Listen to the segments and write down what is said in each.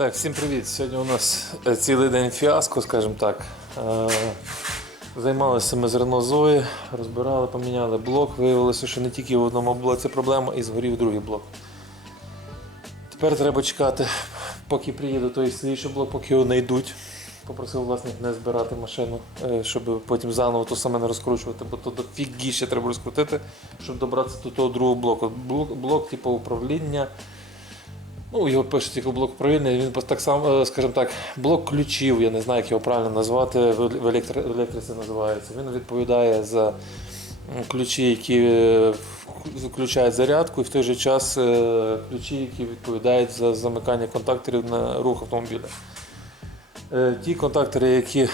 Так, всім привіт. Сьогодні у нас е, цілий день фіаско, скажімо так. Е, Займалися ми з Рено Зої, розбирали, поміняли блок. Виявилося, що не тільки в одному блоці проблема, і згорів другий блок. Тепер треба чекати, поки приїде той слідчий блок, поки його знайдуть. Попросив власник не збирати машину, е, щоб потім заново то саме не розкручувати, бо то дофігіще треба розкрутити, щоб добратися до того другого блоку. Блок, блок типу управління. Ну, його пишуть як блок управління, він так само, е, скажімо так, блок ключів, я не знаю, як його правильно назвати, в електриці називається. Він відповідає за ключі, які е, включають зарядку, і в той же час е, ключі, які відповідають за замикання контакторів на рух автомобіля. Ті контактори, які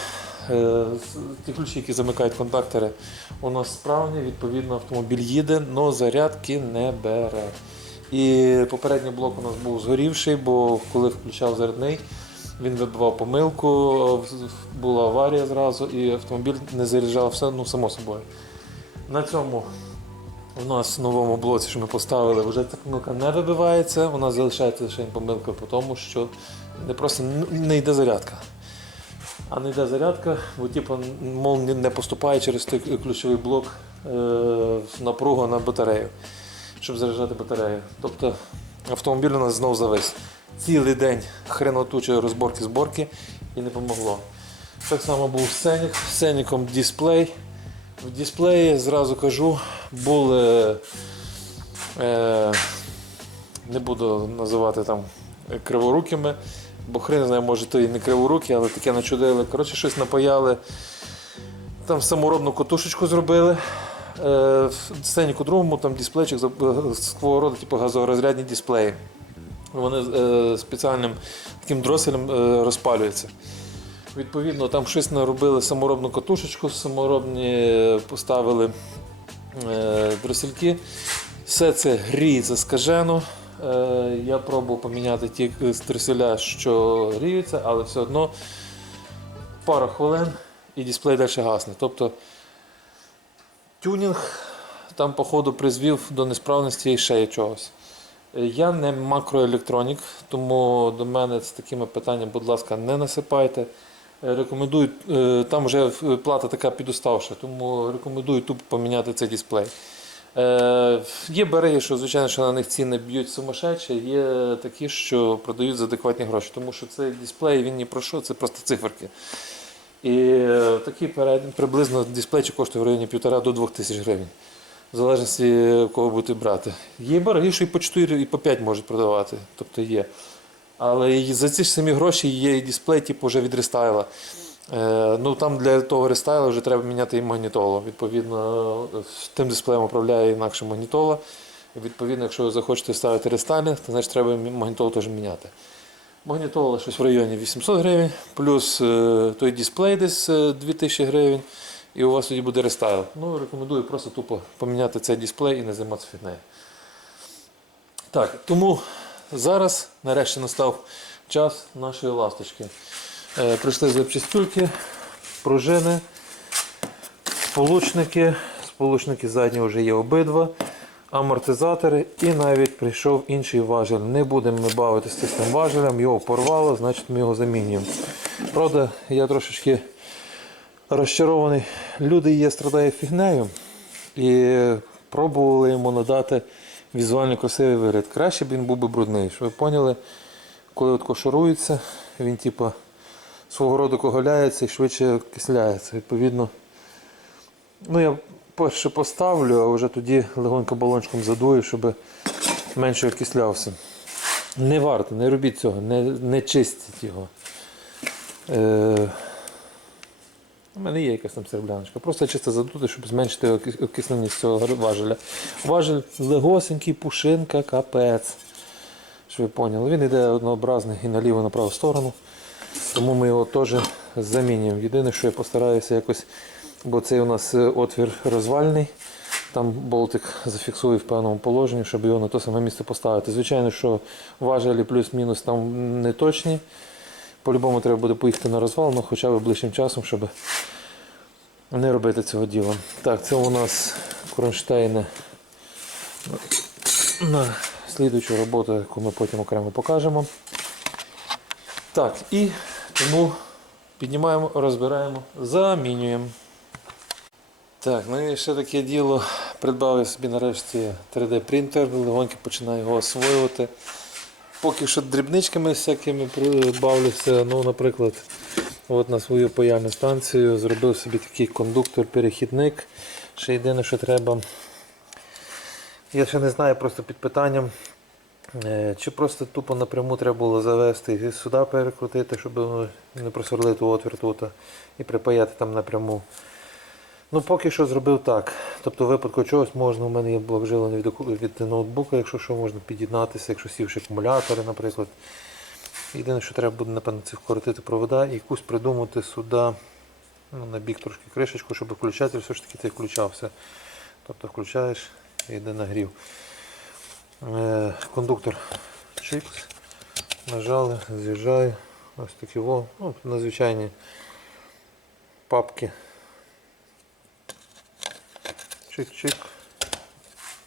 ті ключі, які замикають контактори, у нас справні, відповідно, автомобіль їде, але зарядки не бере. І попередній блок у нас був згорівший, бо коли включав зарядний, він вибивав помилку, була аварія зразу, і автомобіль не заряджав все, ну само собою. На цьому у нас в новому блоці, що ми поставили, вже ця помилка не вибивається, нас залишається лише помилка по тому, що не просто не йде зарядка. А не йде зарядка, бо типу, не- не поступає через той ключовий блок е, напруга на батарею, щоб заряджати батарею. Тобто автомобіль у нас знов завис. Цілий день хренотучої розборки зборки і не помогло. Так само був Сенік, Сеніком дисплей. В дисплеї, зразу кажу, були. Е, не буду називати там криворукими, бо хрен знає, може то і не криворукі, але таке начудили. Коротше, щось напаяли. Там саморобну котушечку зробили. Е, в сценіку другому там дисплейчик свого роду, типу газорозрядні дисплеї. Вони е, спеціальним таким дроселем е, розпалюються. Відповідно, там щось наробили саморобну катушечку, саморобні е, поставили е, дросельки. Все це гріється скажено. Е, я пробував поміняти ті е, дроселя, що гріються, але все одно пара хвилин і дисплей далі гасне. Тобто тюнінг там, походу, призвів до несправності і ще чогось. Я не макроелектронік, тому до мене з такими питаннями, будь ласка, не насипайте. Рекомендую, е, там вже плата така підуставша, тому рекомендую тупо поміняти цей дисплей. Е, Є береги, що звичайно, що на них ціни б'ють сумасшедші, є такі, що продають за адекватні гроші, тому що цей дисплей він ні про що, це просто циферки. І е, такий перед- приблизно дисплейчик коштує в районі 1,5 до 2 тисяч гривень. В залежності, кого будете брати. Є береги, що і по 4, і по 5 можуть продавати. Тобто є. Але і за ці ж самі гроші є і дисплей, типу вже від рестайла. Е, ну там для того рестайла вже треба міняти і магнітолу. Відповідно, тим дисплеєм управляє інакше магнітола. Відповідно, якщо ви захочете ставити рестайлінг, то значить треба магнітолу теж міняти. Магнітола щось в районі 800 гривень, плюс е, той дисплей десь е, 2000 гривень, і у вас тоді буде рестайл. Ну, рекомендую просто тупо поміняти цей дисплей і не займатися фігнею. Так, тому зараз нарешті настав час нашої ласточки. Е, прийшли запчастюльки, пружини, сполучники. Сполучники задні вже є обидва, амортизатори і навіть прийшов інший важель. Не будемо ми бавитися з цим важелем, його порвало, значить ми його замінюємо. Правда, я трошечки розчарований. Люди є, страдає фігнею і пробували йому надати візуально красивий вигляд. Краще б він був би брудний. Щоб ви поняли, коли от кошарується, він типу, свого роду коголяється і швидше кисляється. Відповідно, ну я перше поставлю, а вже тоді легонько балончиком задую, щоб менше окислявся. Не варто, не робіть цього, не, не чистіть його. Е, у мене є якась там сербляночка. Просто чисто задути, щоб зменшити оки- окисленість цього важеля. Важель легосенький, пушинка, капець. Щоб ви поняли. Він йде однообразний і наліво на праву сторону. Тому ми його теж замінюємо. Єдине, що я постараюся якось, бо цей у нас е, отвір розвальний. Там болтик зафіксую в певному положенні, щоб його на те саме місце поставити. Звичайно, що важелі плюс-мінус там не точні. По-любому треба буде поїхати на розвал, ну хоча б ближчим часом, щоб не робити цього діла. Так, це у нас кронштейни на слідуючу роботу, яку ми потім окремо покажемо. Так, і тому піднімаємо, розбираємо, замінюємо. Так, ну і ще таке діло. Придбав я собі нарешті 3D принтер, легонько починаю його освоювати. Поки що дрібничками всякими бавлюся. Ну, наприклад, от на свою паяльну станцію зробив собі такий кондуктор-перехідник. Ще єдине, що треба. Я ще не знаю просто під питанням. Е, Чи просто тупо напряму треба було завести і сюди перекрутити, щоб не просверлити отвір тут і припаяти там напряму. Ну, поки що зробив так. Тобто, в випадку чогось можна, у мене є блок живлення від, від ноутбука, якщо що, можна під'єднатися, якщо сівши акумулятори, наприклад. Єдине, що треба буде, напевно, це вкоротити провода і якусь придумати сюди, ну, на бік трошки кришечку, щоб включатель все ж таки цей включався. Тобто включаєш і йде нагрів. Е, кондуктор чикс. Нажали, з'їжджає. Ось такі во, ну, на звичайні папки. Чик-чик.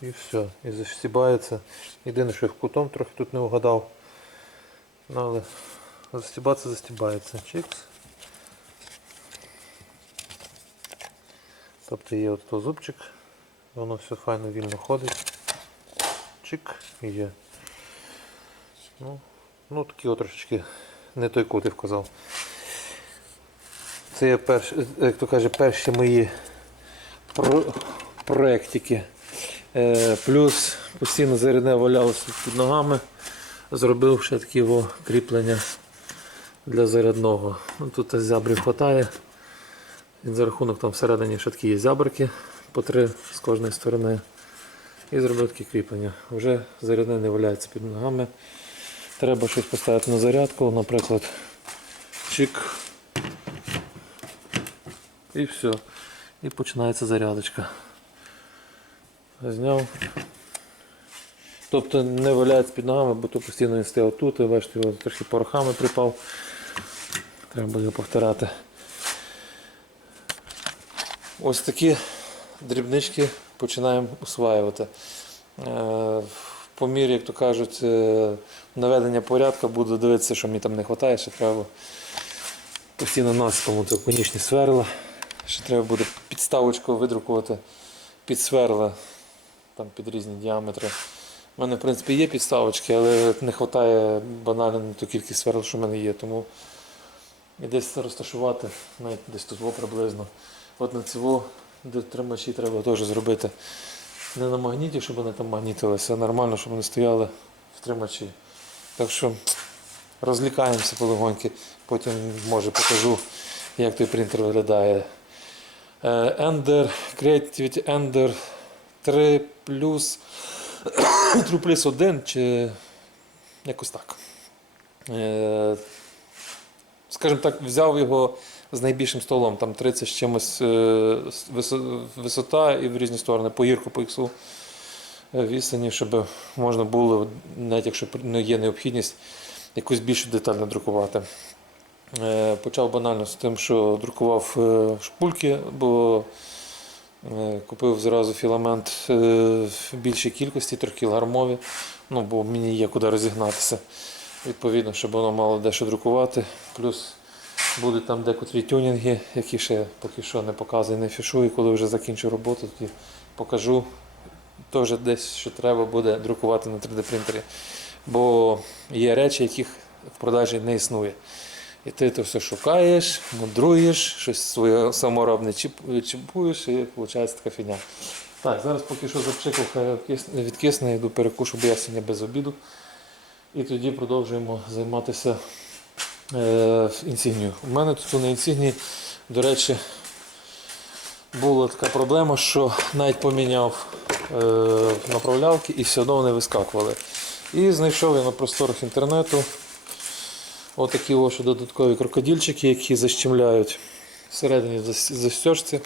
І все. І застібається. Єдине, що я кутом трохи тут не вгадав. Ну, але застібатися застібається. Чикс. Тобто є от то зубчик. Воно все файно вільно ходить. Чик і є. Ну, ну такі от трошечки не той кут я вказав. Це є перш, як то каже, перші мої проєктики. Е, плюс постійно зарядне валялося під ногами. Зробив ще такі кріплення для зарядного. Ну, тут зябрів вистачає. Він за рахунок там всередині ще такі є зябрики по три з кожної сторони. І зробив такі кріплення. Вже зарядне не валяється під ногами. Треба щось поставити на зарядку, наприклад, чик. І все. І починається зарядочка. Зняв. Тобто не валяється під ногами, бо то постійно він стояв тут, і бачите, його трохи порохами припав. Треба буде повторяти. Ось такі дрібнички починаємо осваювати. Е, По мірі, як то кажуть, е, наведення порядку буду дивитися, що мені там не вистачає, ще треба постійно це конічні сверла. Ще треба буде підставочку видрукувати під сверла, там під різні діаметри. У мене, в принципі, є підставочки, але не вистачає банально на ту кількість сверл, що в мене є. Тому і десь розташувати, навіть десь тут приблизно. От на цього де тримачі треба теж зробити. Не на магніті, щоб вони там магнітилися, а нормально, щоб вони стояли в тримачі. Так що розлікаємося полегоньки, потім може покажу, як той принтер виглядає. Е, Ender, Creativity Ender 3 плюс 3 плюс 1 чи якось так. Е, Скажімо так, взяв його з найбільшим столом, там 30 з чимось е, висота і в різні сторони, по гірку, по іксу е, відстані, щоб можна було, навіть якщо не є необхідність, якусь більшу деталь надрукувати. Е, Почав банально з тим, що друкував шпульки, бо купив зразу філамент е, в більшій кількості, 3 кілограмові, ну, бо мені є куди розігнатися. Відповідно, щоб воно мало дещо друкувати. Плюс будуть там декотрі тюнінги, які ще поки що не показую, не фішую. Коли вже закінчу роботу, тоді покажу. Теж десь що треба буде друкувати на 3D принтері. Бо є речі, яких в продажі не існує. І ти це все шукаєш, мудруєш, щось своє саморобне чіпуєш і виходить така фігня. Так, зараз поки що запчикав, хай відкисне- йду перекушу, бо я сьогодні без обіду. І тоді продовжуємо займатися е, інсігнією. У мене тут на інсігнії, до речі, була така проблема, що навіть поміняв е, направлялки і все одно вони вискакували. І знайшов я на просторах інтернету отакі ось додаткові крокодильчики, які защемляють всередині застежці,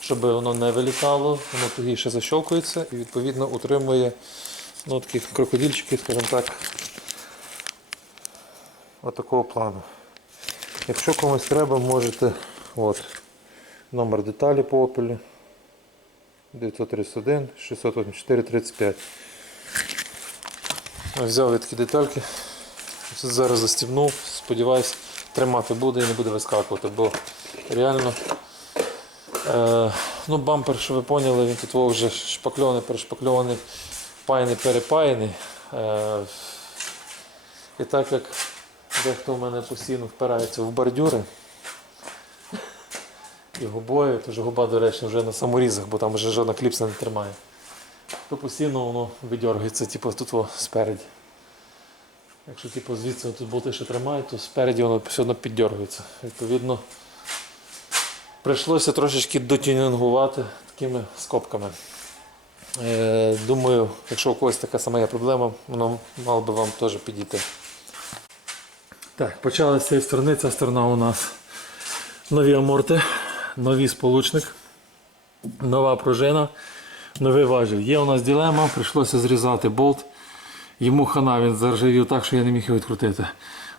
щоб воно не вилітало, воно тугіше защолкується і відповідно утримує ну, такі крокодильчики, скажімо так, отакого плану. Якщо комусь треба, можете от, номер деталі по опелі 931 684 35. Взяв такі детальки, Зараз застібнув, сподіваюсь, тримати буде і не буде вискакувати, бо реально е, ну, бампер, що ви поняли, він тут вже шпакльований, перешпакльований, паяний, перепаяний. Е, і так як дехто в мене постійно впирається в бордюри і губою, тож губа, до речі, вже на саморізах, бо там вже жодна кліпса не тримає, то постійно воно видьоргується, типу тут спереді. Якщо типу, звідси тут болти ще тримають, то спереді воно все одно піддергується. Відповідно, прийшлося трошечки дотюнінгувати такими скобками. Е, думаю, якщо у когось така сама є проблема, воно мало би вам теж підійти. Так, почали з цієї сторони. Ця сторона у нас нові аморти, новий сполучник, нова пружина, новий важіль. Є у нас дилема, прийшлося зрізати болт. Йому хана він заржавів так, що я не міг його відкрутити.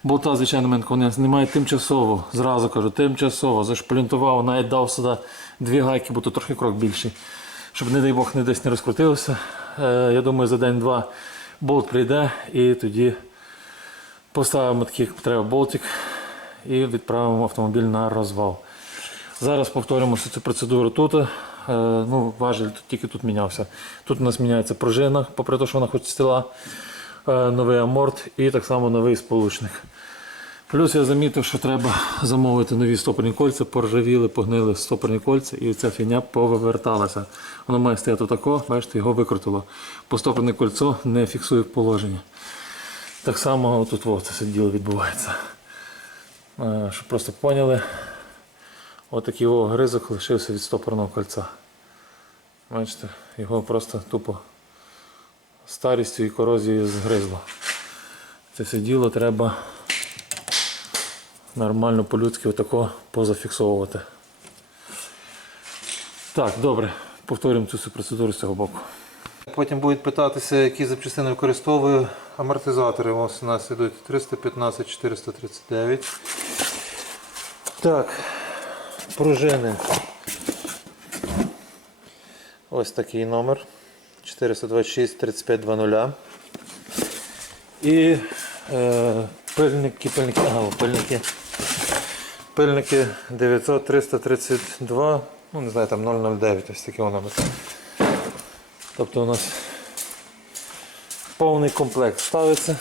Болта, звичайно, мене конець немає тимчасово, зразу кажу, тимчасово, зашплінтував, навіть дав сюди дві гайки, бо тут трохи крок більший. Щоб, не дай Бог, не десь не розкрутилося. Е, я думаю, за день-два болт прийде і тоді поставимо такий, як треба болтик і відправимо автомобіль на розвал. Зараз повторимо цю процедуру тут. Е, ну, важіль тут, тільки тут мінявся. Тут у нас міняється пружина, попри те, що вона хоч стіла, е, новий аморт і так само новий сполучник. Плюс я замітив, що треба замовити нові стопорні кольця, поржавіли, погнили стопорні кольця, і ця фігня повиверталася. Воно має стояти тако, бачите, його викрутило. Бо стопорне кольцо не фіксує положення. Так само тут во, це все діло відбувається. Е, Щоб просто поняли, отакий о гризок лишився від стопорного кольця. Бачите, його просто тупо старістю і корозією згризло. Це все діло треба нормально по-людськи отако позафіксовувати. Так, добре, повторюємо цю процедуру з цього боку. Потім будуть питатися, які запчастини використовую. Амортизатори ось у нас йдуть 315 439. Так, пружини. Ось такий номер. 426 3520. І е, пильники, пильники, ага, пильники. Пильники 900 332, ну не знаю, там 009, ось такий номер. Тобто у нас повний комплект ставиться.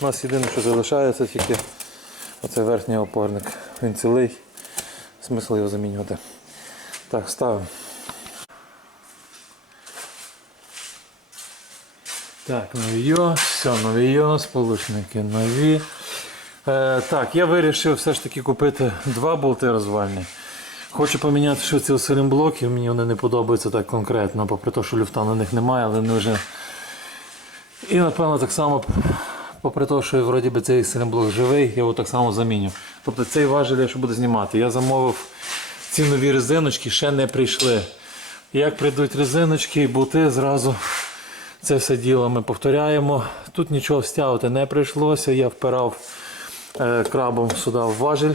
У нас єдине, що залишається, тільки оцей верхній опорник. Він цілий, смисл його замінювати. Так, ставимо. Так, новіо, все, новіо, сполучники нові. Е, так, я вирішив все ж таки купити два болти розвальні. Хочу поміняти ще ці осилімблоки, мені вони не подобаються так конкретно, попри те, що люфта на них немає, але вони вже. І напевно так само, попри те, що вроді би цей силімблок живий, я його так само заміню. Тобто цей важіль я ще буду знімати. Я замовив ці нові резиночки, ще не прийшли. Як прийдуть резиночки і болти, зразу це все діло ми повторяємо. Тут нічого стягувати не прийшлося. Я впирав е, крабом сюди в важіль,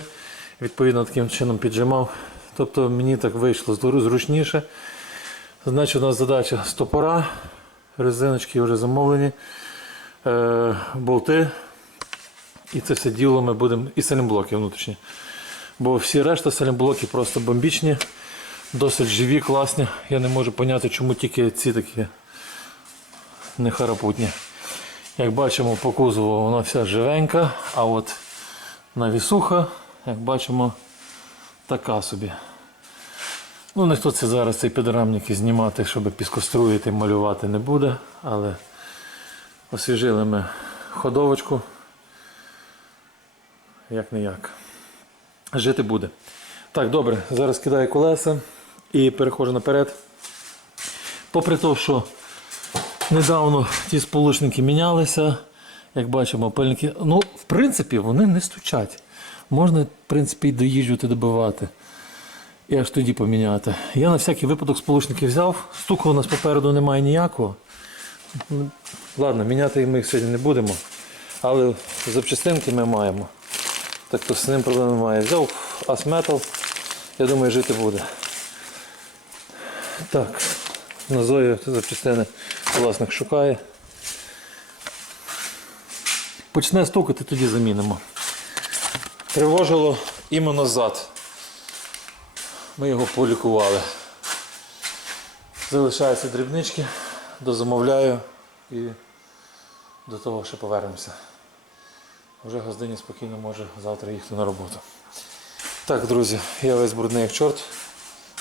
відповідно таким чином піджимав. Тобто мені так вийшло зручніше. Значить, у нас задача стопора, резиночки вже замовлені, е, болти. І це все діло ми будемо. І салімблоки внутрішні. Бо всі решта салімблоки просто бомбічні, досить живі, класні. Я не можу зрозуміти, чому тільки ці такі не харапутні. Як бачимо, по кузову вона вся живенька, а от навісуха, як бачимо, така собі. Ну, ніхто це зараз цей підрамник і знімати, щоб піскоструїти, малювати не буде, але освіжили ми ходовочку. Як не як. Жити буде. Так, добре, зараз кидаю колеса і переходжу наперед. Попри те, що Недавно ті сполучники мінялися. Як бачимо, пильники. Ну, в принципі, вони не стучать. Можна, в принципі, і доїжджувати, добивати. І аж тоді поміняти. Я на всякий випадок сполучники взяв. Стуку у нас попереду немає ніякого. Ладно, міняти ми їх сьогодні не будемо. Але запчастинки ми маємо. Так то з ним проблем немає. Взяв Асметал. Я думаю, жити буде. Так, на Зої запчастини власник шукає. почне стукати, тоді замінимо. Тривожило іменно зад. Ми його полікували. Залишаються дрібнички, дозамовляю і до того ще повернемося. Вже Газдині спокійно може завтра їхати на роботу. Так, друзі, я весь брудний як чорт.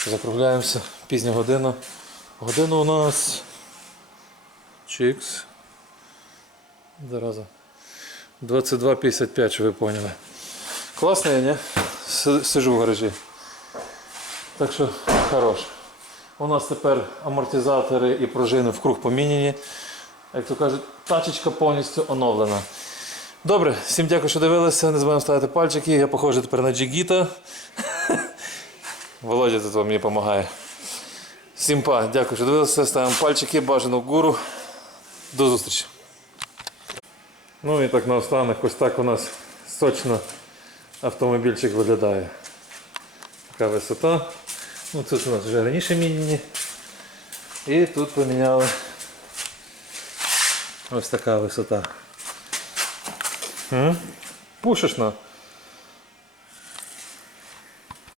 Закругляємося. Пізня година. Година у нас. Чикс. Зараза. 22.55, що ви поняли. Класно я, ні? Сижу в гаражі. Так що хорош. У нас тепер амортизатори і пружини вкруг поміняні. Як то кажуть, тачечка повністю оновлена. Добре, всім дякую, що дивилися. Не забуваємо ставити пальчики. Я похожий тепер на Джигіта. Володя тут вам мені допомагає. Всім па, дякую, що дивилися. Ставимо пальчики, бажано вгору. До зустрічі. Ну і так наостанок, ось так у нас сочно автомобільчик виглядає. Така висота. Ну, тут у нас вже раніше міняні. І тут поміняли ось така висота. М? Пушечно.